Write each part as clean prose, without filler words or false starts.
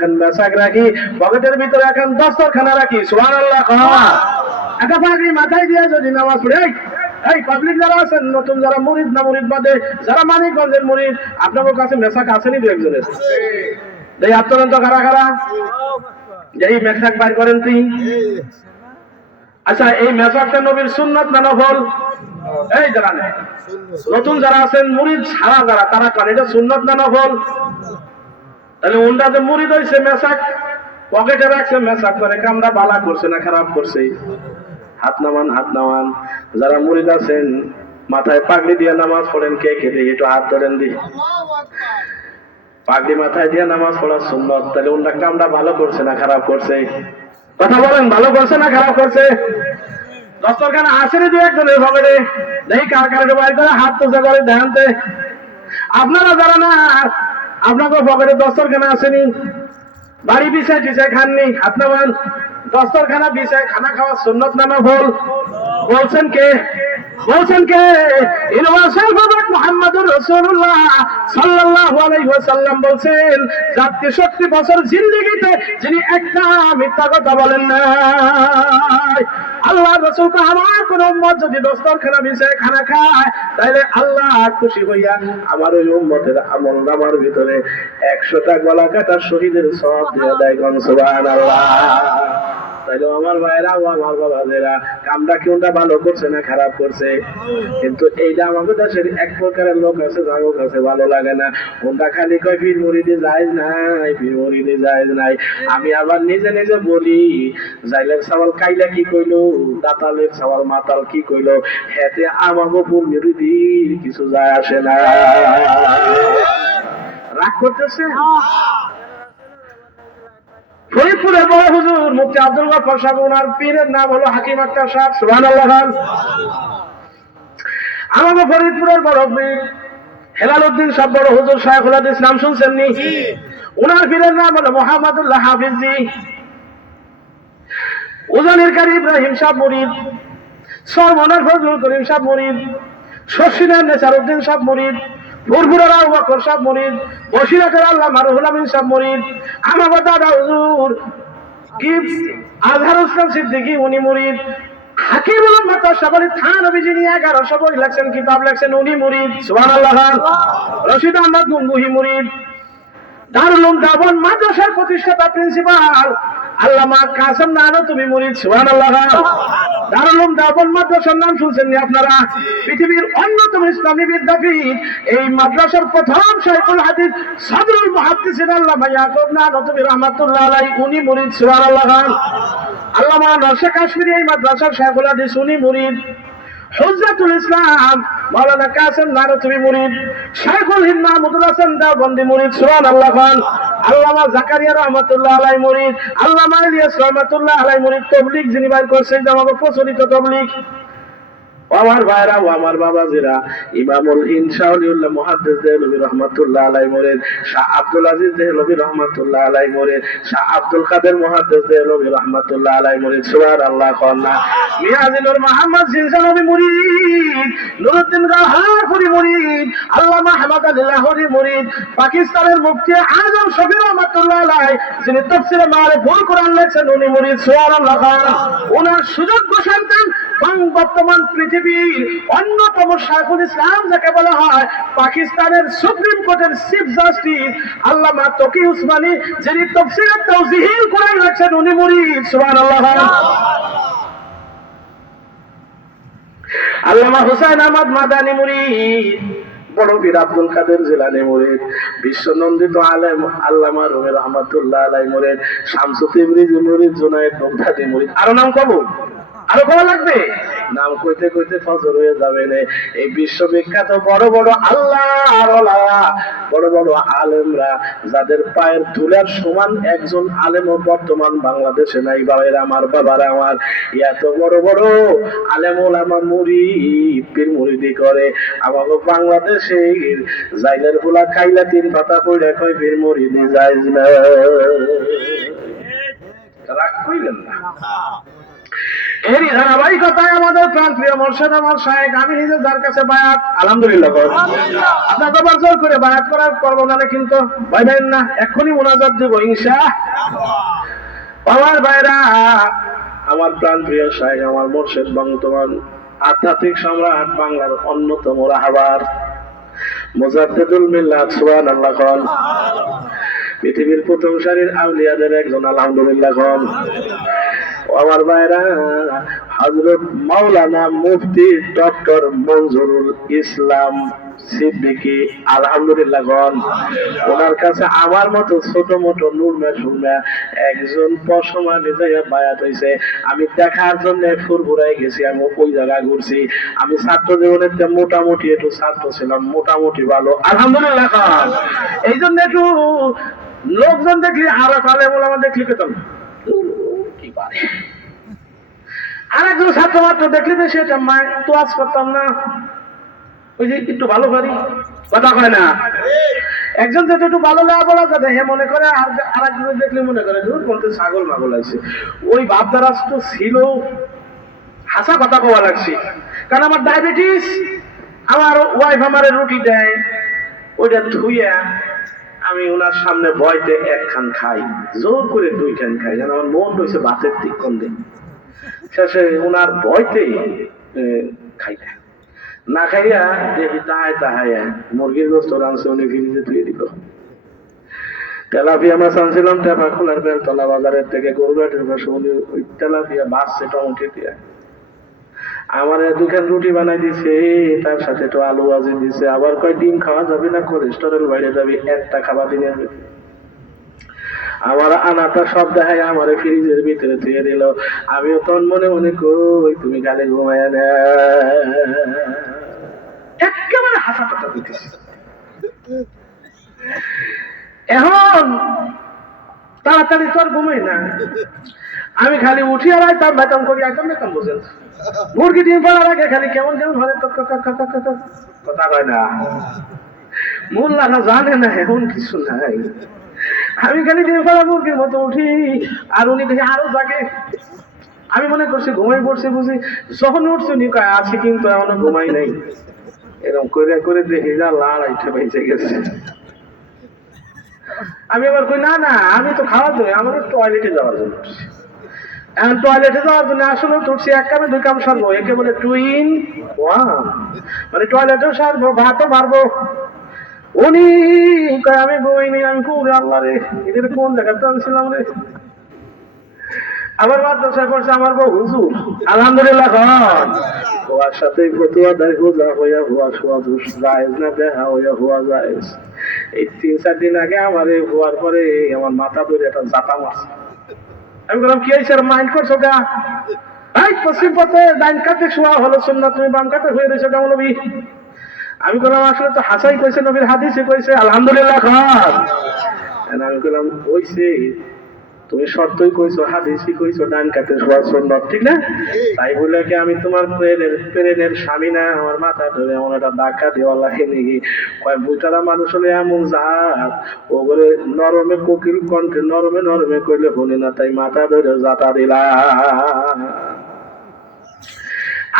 এখন মেসাক রাখি, পকেটের ভিতরে এখন দস্তরখানা রাখি। সুবহানাল্লাহ। একটা পাগড়ি মাথায় দিয়ে যদি নামাজ পড়ে, এই পাবলিক যারা আছেন, নতুন যারা মুরিদ না মুরিদ বাদে যারা মানিকগঞ্জের মুরিদ, আপনাদের কাছে মেসাক আসেনি দু একজনের? এই আত্মরণ তো কারা কারা এই মেসাক বাইর করেন তুই? আচ্ছা, এই মেসাকটা নবীর সুন্নাত না নফল? এই যারা নেই, নতুন যারা আছেন মুরিদ ছাড়া যারা, তারা কার এটা সুন্নাত না নফল? তাহলে ওনটাতে মুরিদ হয়েছে, মেসাক পকেটে রাখছে, মেসাক করে কামরা বালা করছে না খারাপ করছে? হাত নামান, হাত নামান। যারা মুরিদ আছেন মাথায় পাগড়ি দিয়ে নামাজ পড়েন, কে কে দিয়ে একটু হাত ধরেন দি। পাগড়ি মাথায় দিয়ে নামাজ পড়া সুন্নাত, তাহলে ওনটা কামরা ভালো করছে না খারাপ করছে? কথা বলেন, ভালো করছে না খারাপ করছে? দস্তরখানা আসেনি দু একজনের পকেটে, দেখি কার কারকে বাইর করে হাত তোজা করে দেখানতে। আপনারা যারা না, আপনাকে পকেটে দস্তরখানা আসেনি, বাড়ি বিছায় টিছায় খাননি, হাত নামান। দস্তরখানা বিছায় খানা খাওয়া সুন্নাত না নফল? বলছেন কে? বলছেন কে? ইউনিভার্সাল প্রফেট মুহাম্মদুর রাসূলুল্লাহ সাল্লাল্লাহু আলাইহি ওয়াসাল্লাম বলছেন, 63 বছর জিন্দেগিতে যিনি একটা মিথ্যা কথা বলেন না। আল্লাহর রাসূল তো আমার কোন উম্মত যদি দস্তরখানা বিছায় খানা খায়, তাহলে আল্লাহ খুশি হইয়া আমার ওই উম্মতের আমলনামার ভিতরে 100টা গলা কাটা শহীদের সওয়াব দিয়ে দেয়। সুবহানাল্লাহ। তাইলে আমার ভাইরা ও আমার বাবাদেরা, কামটা কেউটা ভালো করছে না খারাপ করছে? কিন্তু এইটা আমাদের দেশের এক প্রকারের লোক আছে, যাদের কাছে ভালো লাগে না। ওটা খালি কয় পীর মুরিদে জায়েজ নাই, পীর মুরিদে জায়েজ নাই। আমি আবার নিজে নিজে বলি, জাইলের সাওয়াল কাইলা কি কইলো, দাতালের সাওয়াল মাতাল কি কইলো, হেতে আমাগো পীর মুরিদির কিছু যায় আসে না। রাগ করতেছে? ফরিদপুরের বড় হুজুর মুফতি আব্দুল গফফার সাহেব, ওনার পীরের নাম হলো হাকিম আক্তার সাহেব। সুবহানাল্লাহ। আমাদের ফরিদপুরের বড় পীর হেলাল উদ্দিন সাহেব, বড় হুজুর শায়খুল হাদিস, নাম শুনছেন নি? ওনার পীরের নাম হলো মুহাম্মদুল্লাহ হাফিজি। উজানির কারি ইব্রাহিম সাহেব মুরিদ, সরমনার ফজলুল করিম সাহেব মুরিদ, শশিনার নেসারউদ্দিন সাহেব মুরিদ, ফুরফুরার আবু বকর সাহেব মুরিদ, বসিরাটের আল্লামা রুহুল আমিন সাহেব মুরিদ। আমার দাদা হুজুর আজহার ইসলাম সিদ্দিকী, উনি মুরিদ। হাকিমুল উম্মাহ শাবালি থানভী, যিনি 1100 বই লেখছেন, কিতাব লেখছেন, উনি মুরিদ। সুবহানাল্লাহ। রশিদ আহমদ গঙ্গুহি মুরিদ। দারুল উলুম দেওবন্দ মাদ্রাসার প্রতিষ্ঠাতা প্রিন্সিপাল আল্লামা কাসেম নানতুবি মুরিদ। সুবহানাল্লাহ। দারুল উলুম দেওবন্দ মাদ্রাসার নাম শুনছেন নি আপনারা? পৃথিবীর অন্যতম ইসলামী বিদ্যাপীঠ। এই মাদ্রাসার প্রথম শাইখুল হাদিস সদরুল মুহাদ্দিসিন আল্লামা ইয়াকুব নানতুবি রাহমাতুল্লাহ আলাইহি, উনি মুরিদ। সুবহানাল্লাহ। আল্লামা নওশাদ কাশ্মীরি এই মাদ্রাসার শাইখুল হাদিস, উনি মুরিদ। হুজ্জাতুল ইসলাম মাওলানা কাসেম নানতুবি মুরিদ। শাইখুল হিন্দ মাহমুদুল হাসান দেওবন্দি মুরিদ। সুবহানাল্লাহ। আল্লামা জাকারিয়া রাহমাতুল্লাহ আলাইহি মুরিদ। আল্লামা ইলিয়াস রাহমাতুল্লাহ আলাইহি মুরিদ। তাবলীগ যিনি বাইর করছেন, আমাদের প্রচলিত তাবলীগ। আমার ভাইরা ও আমার বাবাজিরা, ইমামুল হিন্দ শাহ ওলিউল্লাহ মুহাদ্দিস দেহলভী রাহমাতুল্লাহ আলাইহি মুরিদ, শাহ আব্দুল আজিজ দেহলভী রাহমাতুল্লাহ আলাইহি মুরিদ, শাহ আব্দুল কাদের মুহাদ্দিস দেহলভী রাহমাতুল্লাহ আলাইহি মুরিদ। সুবহানাল্লাহ। কন্যা মিয়াজি নূর মুহাম্মদ জিনসানভী মুরিদ, নুরউদ্দিন গাওহারপুরি মুরিদ, আল্লামা আহমদ আলী লাহোরী মুরিদ। পাকিস্তানের মুফতি আজম শফি রাহমাতুল্লাহ আলাইহি, যিনি তাফসীরে মারিফুল কোরআন লেখছেন, উনি মুরিদ। সুবহানাল্লাহ। ওনার সুযোগ্য সন্তান বর্তমান পৃথিবীর অন্যতম শাইখুল ইসলাম যাকে বলা হয়, পাকিস্তানের সুপ্রিম কোর্টের চিফ জাস্টিস আল্লামা তকি উসমানী, যিনি তাফসীরে তাওজিহিল কোরআন লেখছেন, উনি মুরিদ। সুবহানাল্লাহ। আল্লামা হুসাইন আহমদ মাদানী মুরিদ। বড় পীর আব্দুল কাদের জিলানী মুরিদ। বিশ্বনন্দিত আলেম আল্লামা রুমি রহমাতুল্লাহ আলাইহি মুরিদ। শামসু তিবরিজি মুরিদ। জুনায়েদ বাগদাদী মুরিদ। আরো নাম কব? আরো ভালো লাগবে? নাম কইতে কইতে ফজর হয়ে যাবে না। এই বিশ্ববিখ্যাত বড় বড় আল্লাহর ওলায়া, বড় বড় আলেমরা, যাদের পায়ের ধুলার সমান একজন আলেমও বর্তমান বাংলাদেশে নাই। বাবারা আমার, বাবারা আমার, এত বড় বড় আলেম ওলামা মুরিদ পীর মুরিদি করে। আমাকে বাংলাদেশে জাইলের ফুলা খাইলা 3 পাতা পড়ে কয় পীর মুরিদি জায়েজ না। রাগ কইলেন না? এরই ধারাবাহিকতায় আমাদের প্রান্তীয় মোর্শেদ আমার শায়েখ, আমি নিজে যার কাছে বায়াত, আলহামদুলিল্লাহ আপনার তো জোর করে বায়াত করার করবো না, কিন্তু ভাইবেন না, এক্ষুনি মুনাজাত দেবো ইনশাআল্লাহ। আমার ভাইরা, আমার প্রান্তীয় শায়েখ, আমার মোর্শেদ, বর্তমান আধ্যাত্মিক সম্রাট, বাংলার অন্যতম রাহবার মুজাদ্দিদুল মিল্লাত, সুবহানাল্লাহ খান, পৃথিবীর প্রথম সারির আউলিয়াদের একজন, আলহামদুলিল্লাহ খান। আমার ভাইরা, হযরত মাওলানা মুফতি ডক্টর মনজুরুল ইসলাম সিদ্দিকী, আলহামদুলিল্লাহ খান। ওনার কাছে আমার মতো ছোট মোটো নুরমা সুরমা একজন পশমানি জায়গা বায়াত হয়েছে। আমি দেখার জন্য ফুরফুরাই গেছি, আমি ওই জায়গায় ঘুরছি। আমি ছাত্র জীবনের মোটামুটি একটু ছাত্র ছিলাম, মোটামুটি ভালো, আলহামদুলিল্লাহ খান। এই জন্য একটু লোকজন দেখলি, আরো কালে বলে আমার দেখলি পেতাম কি পারে, আর একজন ছাত্র মাত্র দেখলি বেশি এটা মায় তো আজ করতাম না, ওই যে একটু ভালো পারি, কথা কয় না। একজন যেটা একটু ভালো লাগা বলা যাবে, হে মনে করে, আর একজন দেখলে মনে করে দূর বলতে ছাগল মাগল আছে। ওই ভাবধারা তো ছিল, হাসা কথা কওয়া লাগছে। কারণ আমার ডায়াবেটিস, আমার ওয়াইফ আমার রুটি দেয়, ওইটা ধুইয়া আমি ওনার সামনে বয়তে একখান খাই, জোর করে দুইখান খাই, যেন আমার মন হয়েছে বাতের দিক কোন দিন। শেষে ওনার বয়তে খাই না, খাইয়া দেখি তাহাই তাহাইয়া মুরগির গোস্ত রাঁধছে, উনি ফ্রিজে ধুয়ে দিল। তেলাপিয়া মাছ আনছিলাম টেপা খোলার বেলতলা বাজারের থেকে, গরুঘাটের পাশে, উনি ওই তেলাপিয়া বাঁচছে টমেটো দিয়া আমার দুখান রুটি বানাই দিছে, তার সাথে একটু আলু ভাজি দিছে, আবার কয় ডিম খাওয়া যাবে না, কোলেস্টেরল বাইরে যাবে, একটা খাবার দিনে আমার আনাটা সব দেখায় আমার ফ্রিজের ভিতরে ধুয়ে দিল। আমিও তখন মনে মনে কই তুমি গালে ঘুমায় না, একেবারে হাসা কথা দিতেছি। এখন তাড়াতাড়ি তোর ঘুমাই না, আমি খালি উঠি আর আইতাম বেতন করি, আইতাম বেতন বুঝেন, মুরগি ডিম পাড়ার আগে খালি কেমন কেমন ঘরে কথা কয় না, মোল্লা না জানে না এমন কিছু নাই। আমি খালি ডিম পাড়া মুরগির মতো উঠি, আর উনি দেখে আরো জাগে। আমি মনে করছি ঘুমাই পড়ছে বুঝি, যখন উঠছে উনি কয় আছি কিন্তু এখনো ঘুমাই নাই, এরকম করে করে দেখি যা লাল আইটে বেঁচে গেছে। আমি আবার কই না না, আমি তো খাওয়ার জন্য, আমার টয়লেটে যাওয়ার জন্য। এখন টয়লেটে যাওয়ার জন্য আসলে তুলছি, এক কামে দুই কাম সারবো, একে বলে 2 in 1, মানে টয়লেটেও সারবো, ভাতও মারবো। উনি কয় আমি বইনি, আমি পুরো আল্লাহ রে, এদের কোন জায়গাতে আনছিলাম রে। আবার মাদ্রাসা করছে আমার বউ হুজুর, আলহামদুলিল্লাহ খান। ওর সাথে ফতুয়া দেয়, হুজা হইয়া হুয়া শোয়া জায়েজ না, দেখা হইয়া হুয়া জায়েজ। এই 3-4 দিন আগে আমার হওয়ার পরে আমার মাথা ধরে একটা জাতা মারছে। আমি বললাম কি হয়েছে, মাইন্ড করছো গা? এই পশ্চিম পথে ডাইন কাতে শোয়া হলো সুন্নাত, তুমি বাম কাতে হয়ে রয়েছো কেমন নবী? আমি বললাম আসলে তো হাসাই কইছে, নবীর হাদিসে কইছে, আলহামদুলিল্লাহ খান। আমি বললাম ওইছে, তুমি শর্তই কইছো, হাদিসই কইছো, ডান কাতে শোয়া সুন্নাত, ঠিক না? তাই বলে কি আমি তোমার প্রেনের স্বামী না? আমার মাথা ধরে এমন একটা ধাক্কা দেওয়া লাগে নাকি? কয় বুইটারা মানুষ হলে এমন জাত, ও করে নরমে কোকিল কণ্ঠে নরমে নরমে কইলে শুনি না, তাই মাথা ধরে জাতা দিলা।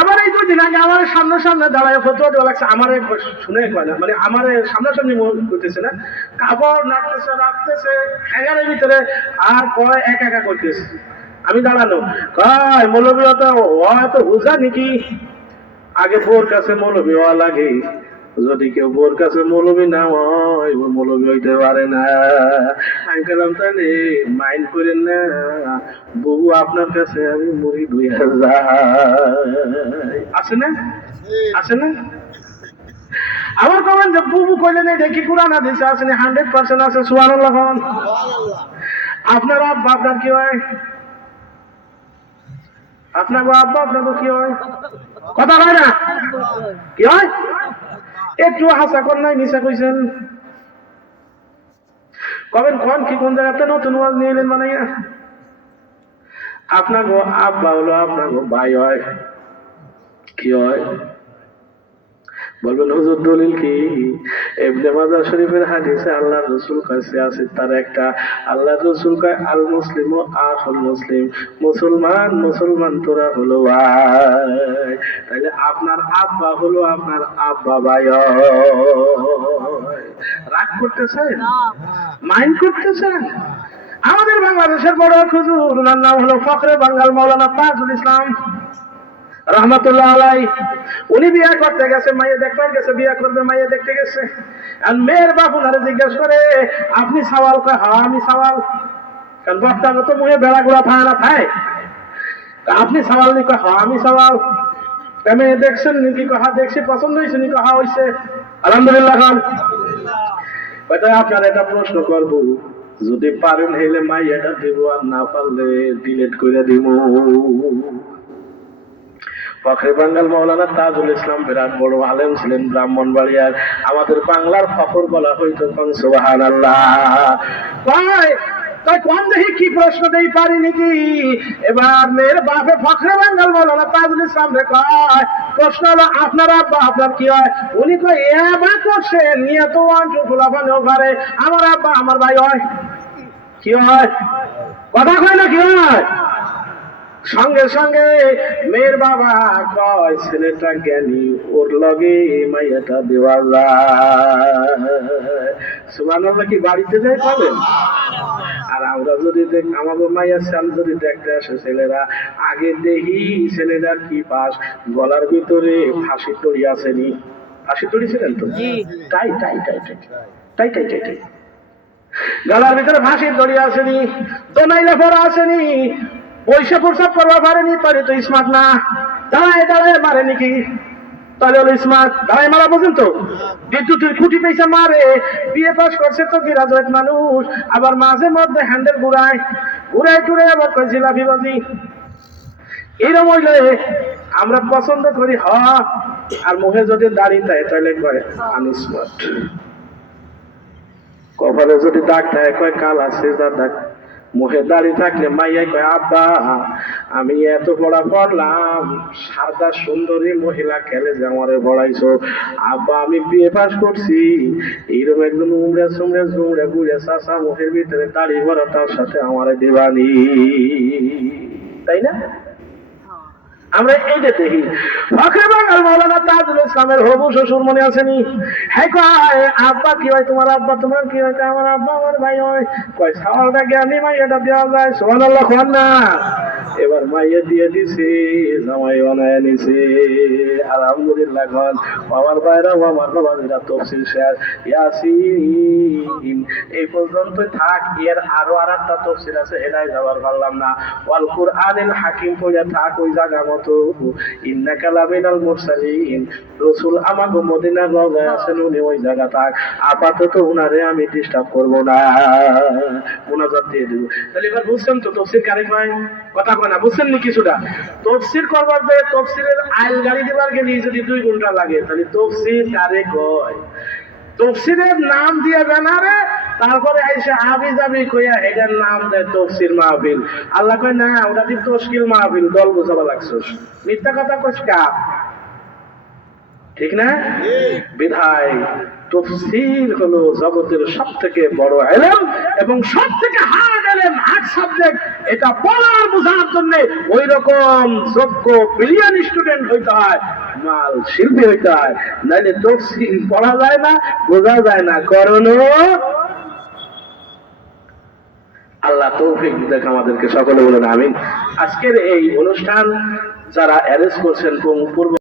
আবার এই 2 দিন আগে আমার সামনে দাঁড়ায় ফতোয়া দেওয়া লাগছে, আমার শুনে কয় না, মানে আমার সামনাসামনি করতেছে না, কাপড় নাড়তেছে রাখতেছে হ্যাঙ্গারের ভিতরে, আর কয় একা একা করতেছে। আমি দাঁড়ানো, কয় মৌলবী তো বুঝা নাকি? আগে বোর কাছে মৌলবী হওয়া লাগে, যদি কেউ বোর কাছে মৌলবী না হয় ও মৌলবী হইতে পারে না। আমি গেলাম তাহলে মাইন্ড করেন না, বহু আপনার কাছে আমি মুড়ি 2000 আছে না, আছে না? আমার কমেন যে বুবু কইলেন এই দেখি কোরআন হাদিসে আছে না, 100% আছে, সুবহানাল্লাহ। আপনার আব্বা আপনার কি হয়? আপনার আব্বা আপনার কি হয়? কথা হয় না, কি হয়? একটু হাসা কর নাই, মিশা কইছেন, কবেন কোন কি কোন জায়গাতে নতুন ওয়াজ নিয়ে এলেন বানাইয়া? আপনার আব্বা হলো আপনার ভাই হয়, কি হয়? বলবেন হুজুর দলিল কি? ইবনে মাজাহ শরীফের হাদিসে আল্লাহ রাসূল কাছে আছে তার একটা, আল্লাহ রাসূল কয় আল মুসলিমু আখুল মুসলিম, মুসলমান মুসলমান তোরা হলো ভাই। তাইলে আপনার আব্বা হলো আপনার আব্বা ভাই। রাগ করতেছেন? মাইন্ড করতেছেন? আমাদের বাংলাদেশের বড় হুজুর, ওনার নাম হলো ফখরে বাঙ্গাল মাওলানা তাজুল ইসলাম রহমতুল্লাহ আলাই। উনি বিয়ে করতে গেছে, মাইয়ে দেখতে গেছে, বিয়ে করবে মাইয়ে দেখতে গেছে। আর মেয়ের বাপ উনারে জিজ্ঞেস করে আপনি সওয়াল? কয় হ্যাঁ আমি সওয়াল। কারণ বক্তার তো মুখে বেড়া গুড়া থায় না থায়। আপনি সওয়াল নি? কয় হ্যাঁ আমি সওয়াল। মেয়ে দেখছেন নাকি? কহা দেখছি। পছন্দ হয়েছে নি? কহা হয়েছে। আলহামদুলিল্লাহ খান। আপনার একটা প্রশ্ন করবো, যদি পারেন হইলে মাইয়াটা দিব, আর না পারলে ডিলেট করে দিব। ফখরে বাঙ্গাল মাওলানা তাজুল ইসলাম বিরাট বড় আলেম ছিলেন, ব্রাহ্মণবাড়িয়ার। আমাদের বাংলার ফখর বলা হইতো। সুবহানাল্লাহ। তাই কোন দেখি কি প্রশ্ন দেই পারি নাকি? এবার মেয়ের বাপে ফখরে বাঙ্গাল মাওলানা তাজুল ইসলাম রে কয়, প্রশ্ন হলো আপনার আব্বা আপনার কি হয়? উনি কয় এবার করছে নিয়ে তো অঞ্চল ফুলাফানেও পারে, আমার আব্বা আমার ভাই হয়। কি হয়? কথা কয় না কি হয়? সঙ্গে সঙ্গে মেয়ের বাবা কয় ছেলেটা জ্ঞানী, ওর লগে মাইয়াটা দেওয়া যায়। সুবহানাল্লাহ। কি বাড়িতে যাই পাবেন? আর আমরা যদি আমাদের মাইয়ার সান যদি দেখতে আসে ছেলেরা, আগে দেখি ছেলেটার কি পাস, গলার ভিতরে ফাঁসি তড়ি আসেনি? ফাঁসি তড়ি ছিলেন তো? টাই টাই টাই টাই টাই টাই টাই টাই গলার ভিতরে ফাঁসির দড়ি আসেনি, দোনাইলে পড়া আসেনি, পয়সা প্রসাব করবা পারেনি, তাহলে তো স্মার্ট না। দাঁড়ায় দাঁড়ায় মারে নাকি? তাহলে হলো স্মার্ট। দাঁড়ায় মারা পর্যন্ত বিদ্যুতের খুঁটি পয়সা মারে। বিয়ে পাস করছে তো গ্রাজুয়েট মানুষ, আবার মাঝে মধ্যে হ্যান্ডেল ঘুরায় ঘুরায় টুরে আবার কয় জিলাপি বাজি। এইরকম হইলে আমরা পছন্দ করি হ, আর মুখে যদি দাড়ি দেয় তাহলে কয় আনস্মার্ট। কপালে যদি দাগ দেয় কয় কাল আছে যা দাগ। মুখে দাঁড়িয়ে থাকলে মাইয়াই কয় আব্বা আমি এত পড়া পড়লাম, সাদা সুন্দরী মহিলা খেলে যে আমারে পড়াইছো। আব্বা আমি বিয়ে পাস করছি, এইরকম একদম উমড়ে সুমড়ে জুমড়ে বুড়ে চাষা মুখের ভিতরে দাড়ি ভরা, তার সাথে আমারে দিবানি। তাই না? আমরা এইটা দেখি। ফখরে বাঙ্গাল মাওলানা তাজুল ইসলামের হবু শ্বশুর মনে আসেনি? হ্যাঁ কয় আব্বা কি হয় তোমার? আব্বা তোমার কি হয়? আমার আব্বা আমার ভাই হয়। কয় সাওয়ালটা জ্ঞানী মাইয়াটা দেওয়া যায়। সুবহানাল্লাহ খান না। এবার মাইয়া দিয়ে দিছে, জামাই বানায় নিছে। আলহামদুলিল্লাহ খান। আমার ভাইরা আমার বাবাজিরা তফসিল শেষ ইয়াসিন এই পর্যন্ত থাক। এর আরো আর একটা তফসিল আছে, এটাই যাবার পারলাম না। ওয়াল কুরআনিল হাকিম পড়ে থাক ওই জায়গা মতো। ইন্নাকা লামিনাল মুরসালিন, রাসূল আমাগো মদিনার রওজায় আছেন, উনি ওই জায়গা থাক। আপাতত উনারে আমি ডিস্টার্ব করব না, মুনাজাত দিয়ে দেব। তাহলে এবার বুঝছেন তো তফসির কারে কয়? কথা কয় না, বুঝছেন নি কিছুটা? তফসির করবার যে তফসিরের আইল গাড়ি দিবার গেলে যদি 2 ঘন্টা লাগে, তাহলে তফসির কারে কয়? তফসিরের নাম দিয়ে ব্যানারে, তারপরে আইসে হাবি যাবি কইয়া এটার নাম দেয় তফসির মাহফিল। আল্লাহ কয় না ওটা দিয়ে তশকিল মাহফিল, দল বোঝাবা লাগছস। মিথ্যা কথা কইস কা? ঠিক না? বিধায় তফসির হলো জগতের সব থেকে বড় ইলম এবং সব থেকে হার্ড ইলম, হার্ড সাবজেক্ট। এটা পড়ার বোঝার জন্য ওই রকম যোগ্য বিলিয়ন স্টুডেন্ট হইতে হয়, মাল শিল্পী হইতে হয়, নাইলে তফসির পড়া যায় না, বোঝা যায় না। করণ আল্লাহ তৌফিক দেখ আমাদেরকে সকলে বলেন আমিন। আজকের এই অনুষ্ঠান যারা অ্যারেঞ্জ করছেন পূর্ব